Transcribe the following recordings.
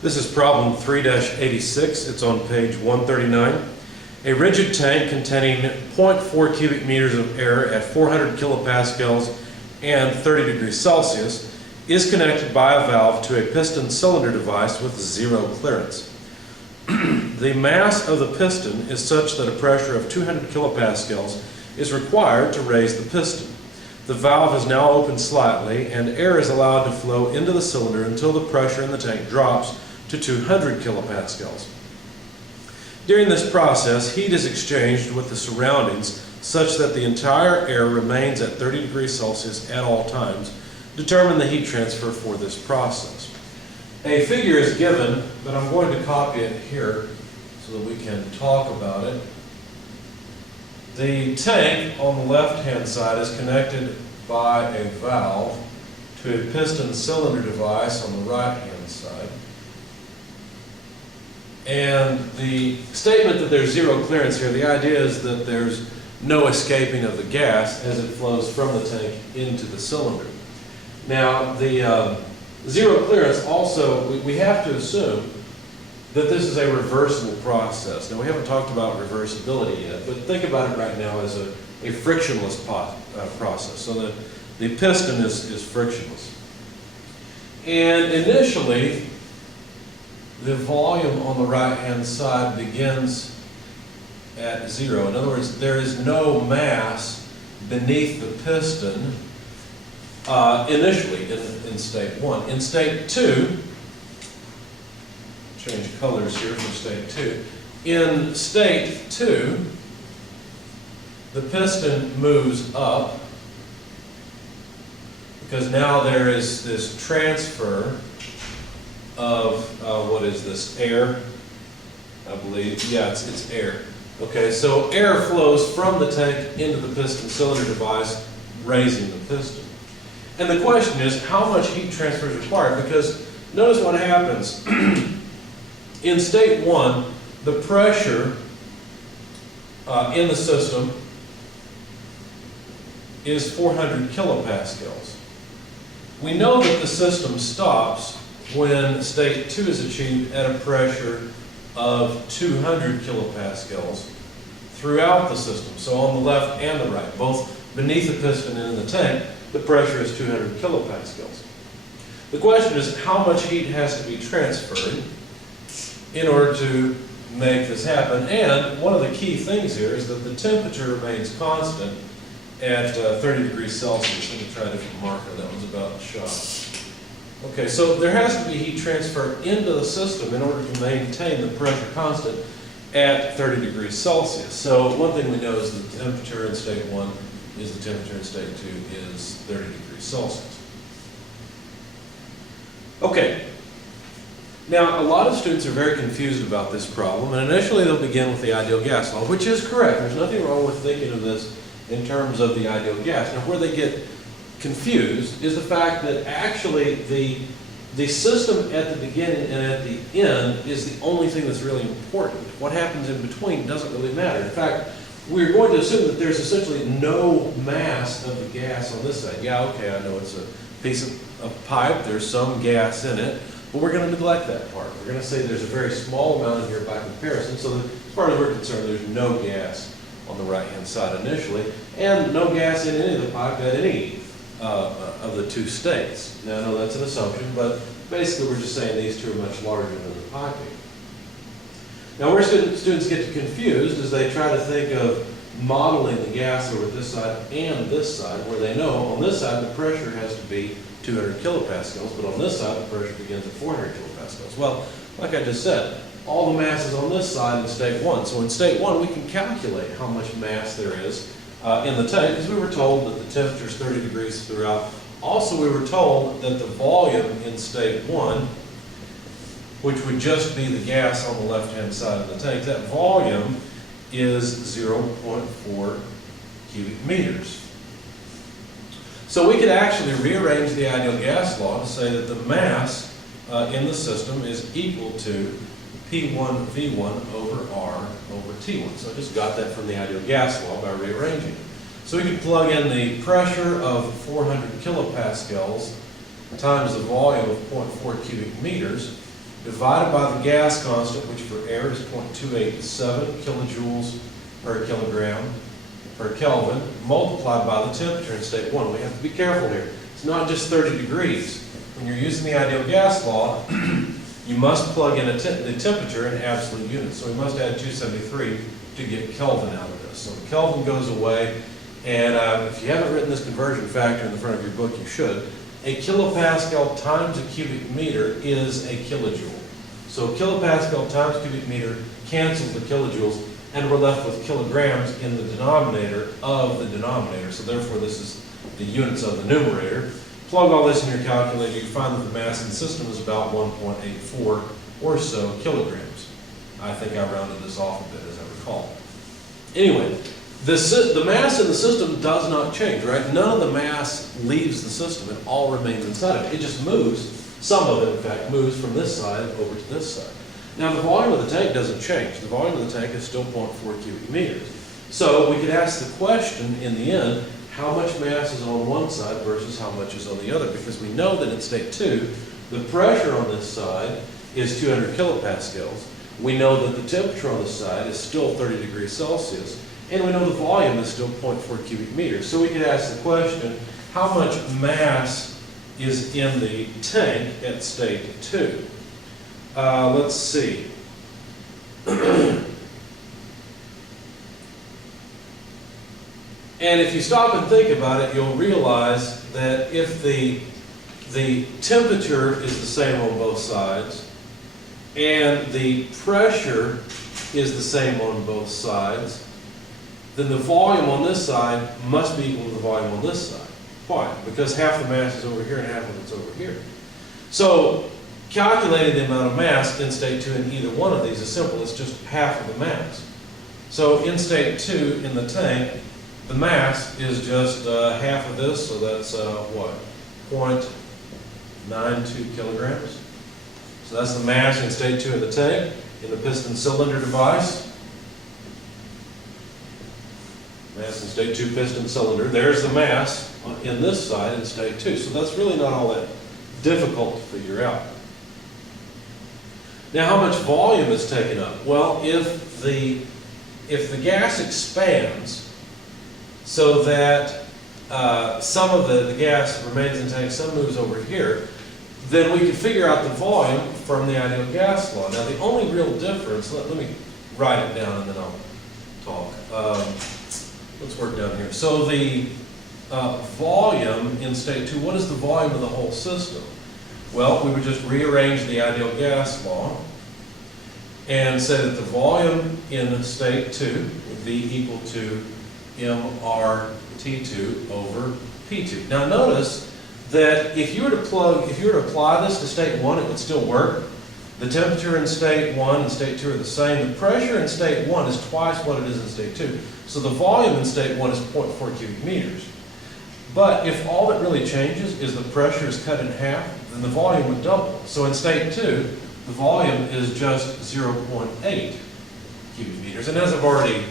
This is problem 3-86. It's on page 139. A rigid tank containing 0.4 cubic meters of air at 400 kilopascals and 30 degrees Celsius is connected by a valve to a piston cylinder device with zero clearance. The mass of the piston is such that a pressure of 200 kilopascals is required to raise the piston. The valve is now opened slightly and air is allowed to flow into the cylinder until the pressure in the tank drops to 200 kilopascals. During this process, heat is exchanged with the surroundings such that the entire air remains at 30 degrees Celsius at all times. Determine the heat transfer for this process. A figure is given, but I'm going to copy it here so that we can talk about it. The tank on the left-hand side is connected by a valve to a piston cylinder device on the right-hand side. And the statement that there's zero clearance here, the idea is that there's no escaping of the gas as it flows from the tank into the cylinder. Now, the zero clearance also, we have to assume that this is a reversible process. Now, we haven't talked about reversibility yet, but think about it right now as a frictionless process, so that the piston is frictionless. And initially, the volume on the right-hand side begins at zero. In other words, there is no mass beneath the piston initially in state one. In state two, change colors here for state two. In state two, the piston moves up because now there is this transfer of, what is this, air, I believe. Yeah, it's air. Okay, so air flows from the tank into the piston cylinder device, raising the piston. And the question is, how much heat transfer is required? Because notice what happens. In state one, the pressure in the system is 400 kilopascals. We know that the system stops when state two is achieved at a pressure of 200 kilopascals throughout the system. So on the left and the right, both beneath the piston and in the tank, the pressure is 200 kilopascals. The question is, how much heat has to be transferred in order to make this happen? And one of the key things here is that the temperature remains constant at 30 degrees Celsius. Let me try a different marker. That one's about shot. Okay, so there has to be heat transfer into the system in order to maintain the pressure constant at 30 degrees Celsius. So one thing we know is the temperature in state one is the temperature in state two is 30 degrees Celsius. Okay. Now, a lot of students are very confused about this problem, and initially they'll begin with the ideal gas law, which is correct. There's nothing wrong with thinking of this in terms of the ideal gas. Now, where they get confused is the fact that actually the system at the beginning and at the end is the only thing that's really important. What happens in between doesn't really matter. In fact, we're going to assume that there's essentially no mass of the gas on this side. Yeah, okay, I know it's a piece of pipe, there's some gas in it, but we're going to neglect that part. We're going to say there's a very small amount in here by comparison, so that as far as we're concerned, there's no gas on the right-hand side initially, and no gas in any of the pipe at any of the two states. Now, I know that's an assumption, but basically we're just saying these two are much larger than the piping. Now, where students get confused is they try to think of modeling the gas over this side and this side, where they know on this side the pressure has to be 200 kilopascals, but on this side the pressure begins at 400 kilopascals. Well, like I just said, all the mass is on this side in state one. So in state one, we can calculate how much mass there is in the tank, because we were told that the temperature is 30 degrees throughout. Also, we were told that the volume in state one, which would just be the gas on the left-hand side of the tank, that volume is 0.4 cubic meters. So we could actually rearrange the ideal gas law to say that the mass in the system is equal to P1 V1 over R over T1. So I just got that from the ideal gas law by rearranging it. So we can plug in the pressure of 400 kilopascals times the volume of 0.4 cubic meters, divided by the gas constant, which for air is 0.287 kilojoules per kilogram per Kelvin, multiplied by the temperature in state 1. We have to be careful here. It's not just 30 degrees. When you're using the ideal gas law, you must plug in the temperature in absolute units. So we must add 273 to get Kelvin out of this. So the Kelvin goes away, and if you haven't written this conversion factor in the front of your book, you should. A kilopascal times a cubic meter is a kilojoule. So kilopascal times cubic meter cancels the kilojoules, and we're left with kilograms in the denominator of the denominator. So therefore, this is the units of the numerator. Plug all this in your calculator, you find that the mass in the system is about 1.84 or so kilograms. I think I rounded this off a bit, as I recall. Anyway, the mass in the system does not change, right? None of the mass leaves the system. It all remains inside of it. It just moves. Some of it, in fact, moves from this side over to this side. Now, the volume of the tank doesn't change. The volume of the tank is still 0.4 cubic meters. So we could ask the question in the end, how much mass is on one side versus how much is on the other? Because we know that in state 2, the pressure on this side is 200 kilopascals. We know that the temperature on this side is still 30 degrees Celsius. And we know the volume is still 0.4 cubic meters. So we could ask the question, how much mass is in the tank at state 2? Let's see. And if you stop and think about it, you'll realize that if the temperature is the same on both sides, and the pressure is the same on both sides, then the volume on this side must be equal to the volume on this side. Why? Because half the mass is over here and half of it's over here. So calculating the amount of mass in state 2 in either one of these is simple. It's just half of the mass. So in state 2 in the tank, the mass is just half of this, so that's what? 0.92 kilograms. So that's the mass in state 2 in the tank. In the piston cylinder device, mass in state 2 piston cylinder, there's the mass in this side in state 2. So that's really not all that difficult to figure out. Now, how much volume is taken up? Well, if the gas expands so that some of the gas remains in the tank, some moves over here, then we can figure out the volume from the ideal gas law. Now, the only real difference, let me write it down and then I'll talk. Let's work down here. So the volume in state 2, what is the volume of the whole system? Well, we would just rearrange the ideal gas law and say that the volume in state 2 would be equal to mRT2 over P2. Now notice that if you were to apply this to state 1, it would still work. The temperature in state 1 and state 2 are the same. The pressure in state 1 is twice what it is in state 2. So the volume in state 1 is 0.4 cubic meters. But if all that really changes is the pressure is cut in half, then the volume would double. So in state 2, the volume is just 0.8 cubic meters. And as I've already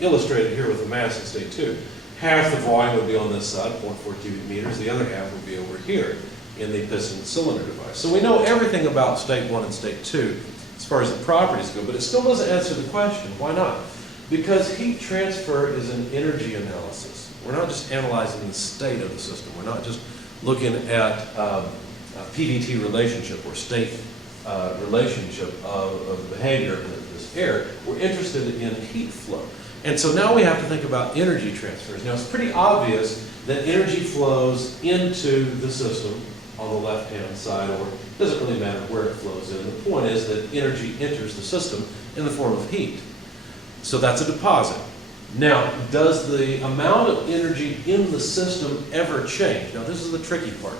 illustrated here with the mass in state 2, half the volume would be on this side, 0.4 cubic meters. The other half would be over here in the piston cylinder device. So we know everything about state 1 and state 2 as far as the properties go, but it still doesn't answer the question. Why not? Because heat transfer is an energy analysis. We're not just analyzing the state of the system. We're not just looking at a PVT relationship or state relationship of the behavior of this air. We're interested in heat flow. And so now we have to think about energy transfers. Now it's pretty obvious that energy flows into the system on the left-hand side, or it doesn't really matter where it flows in. The point is that energy enters the system in the form of heat. So that's a deposit. Now, does the amount of energy in the system ever change? Now, this is the tricky part,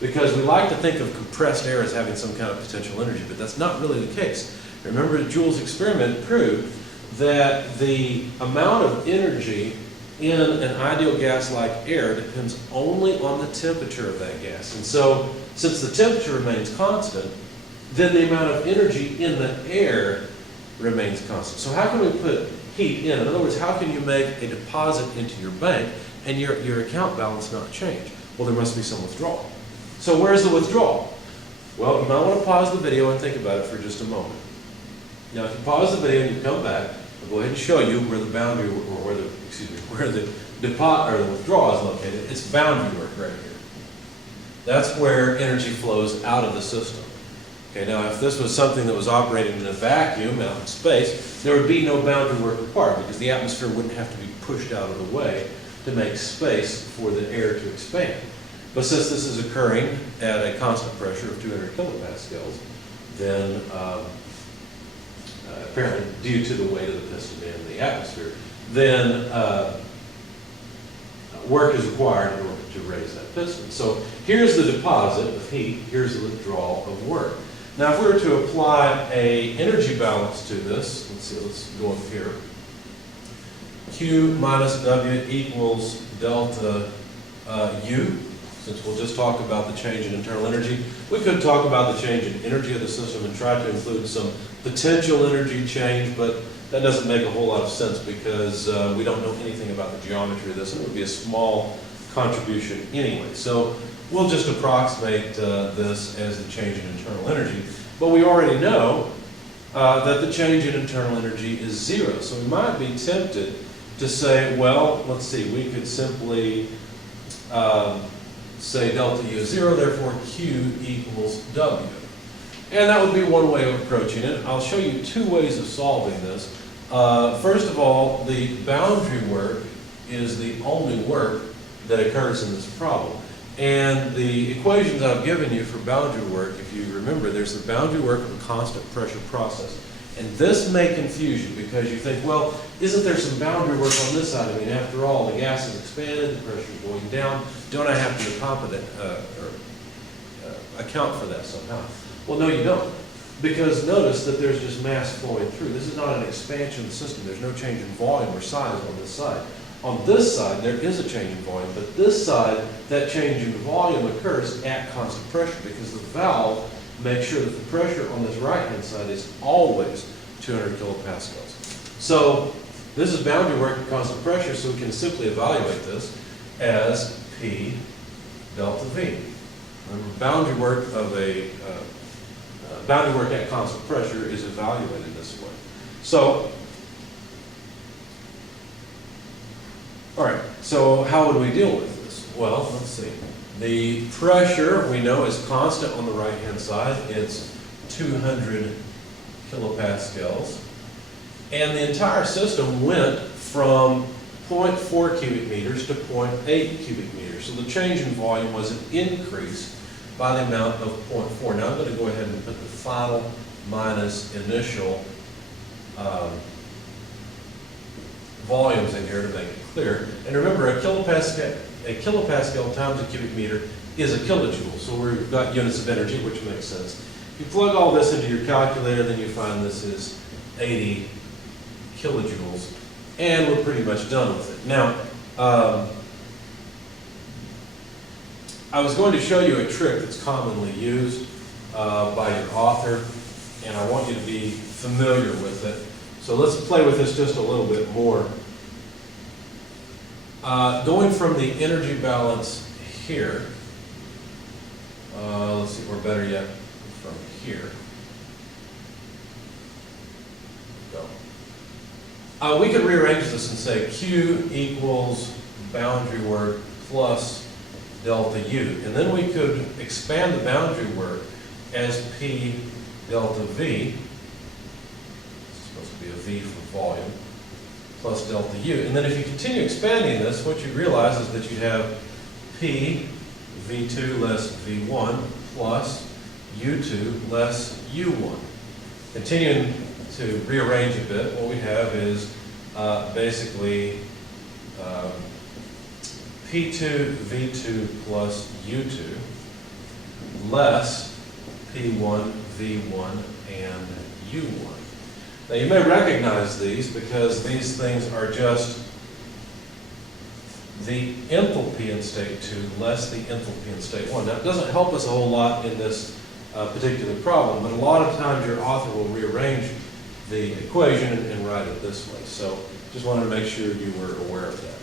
because we like to think of compressed air as having some kind of potential energy, but that's not really the case. Remember, Joule's experiment proved that the amount of energy in an ideal gas like air depends only on the temperature of that gas. And so, since the temperature remains constant, then the amount of energy in the air remains constant. So how can we put heat in? In other words, how can you make a deposit into your bank and your account balance not change? Well, there must be some withdrawal. So where's the withdrawal? Well, you might want to pause the video and think about it for just a moment. Now, if you pause the video and you come back, I'll go ahead and show you where the boundary, or where the deposit or the withdrawal is located. It's boundary work right here. That's where energy flows out of the system. Okay, now if this was something that was operating in a vacuum out in space, there would be no boundary work required because the atmosphere wouldn't have to be pushed out of the way to make space for the air to expand. But since this is occurring at a constant pressure of 200 kilopascals, then apparently due to the weight of the piston in the atmosphere, then work is required in order to raise that piston. So here's the deposit of heat, here's the withdrawal of work. Now if we were to apply an energy balance to this, let's go up here. Q minus W equals delta U. Since we'll just talk about the change in internal energy, we could talk about the change in energy of the system and try to include some potential energy change, but that doesn't make a whole lot of sense because we don't know anything about the geometry of this, and it would be a small contribution anyway. So we'll just approximate this as the change in internal energy. But we already know that the change in internal energy is zero. So we might be tempted to say, well, let's see, we could simply say delta U is zero, therefore Q equals W. And that would be one way of approaching it. I'll show you two ways of solving this. First of all, the boundary work is the only work that occurs in this problem. And the equations I've given you for boundary work, if you remember, there's the boundary work of a constant pressure process. And this may confuse you because you think, well, isn't there some boundary work on this side? I mean, after all, the gas is expanded, the pressure is going down. Don't I have to account for that somehow? Well, no, you don't. Because notice that there's just mass flowing through. This is not an expansion of the system. There's no change in volume or size on this side. On this side, there is a change in volume, but this side, that change in volume occurs at constant pressure because the valve makes sure that the pressure on this right-hand side is always 200 kilopascals. So this is boundary work at constant pressure, so we can simply evaluate this as P delta V. Remember, boundary work at constant pressure is evaluated this way. So, all right, so how would we deal with this? Well, let's see. The pressure we know is constant on the right-hand side. It's 200 kilopascals. And the entire system went from 0.4 cubic meters to 0.8 cubic meters. So the change in volume was an increase by the amount of 0.4. Now I'm going to go ahead and put the final minus initial volumes in here to make it clear. And remember, a kilopascal times a cubic meter is a kilojoule. So we've got units of energy, which makes sense. If you plug all this into your calculator, then you find this is 80 kilojoules. And we're pretty much done with it. Now, I was going to show you a trick that's commonly used by your author, and I want you to be familiar with it. So let's play with this just a little bit more. Going from the energy balance here, let's see, or better yet, from here. Go. We could rearrange this and say Q equals boundary work plus delta U. And then we could expand the boundary work as P delta V. It's supposed to be a V for volume, plus delta U. And then if you continue expanding this, what you realize is that you have P V2 less V1 plus U2 less U1. Continuing to rearrange a bit, what we have is basically P2 V2 plus U2 less P1 V1 and U1. Now you may recognize these because these things are just the enthalpy in state 2 less the enthalpy in state 1. Now it doesn't help us a whole lot in this particular problem, but a lot of times your author will rearrange the equation and write it this way. So just wanted to make sure you were aware of that.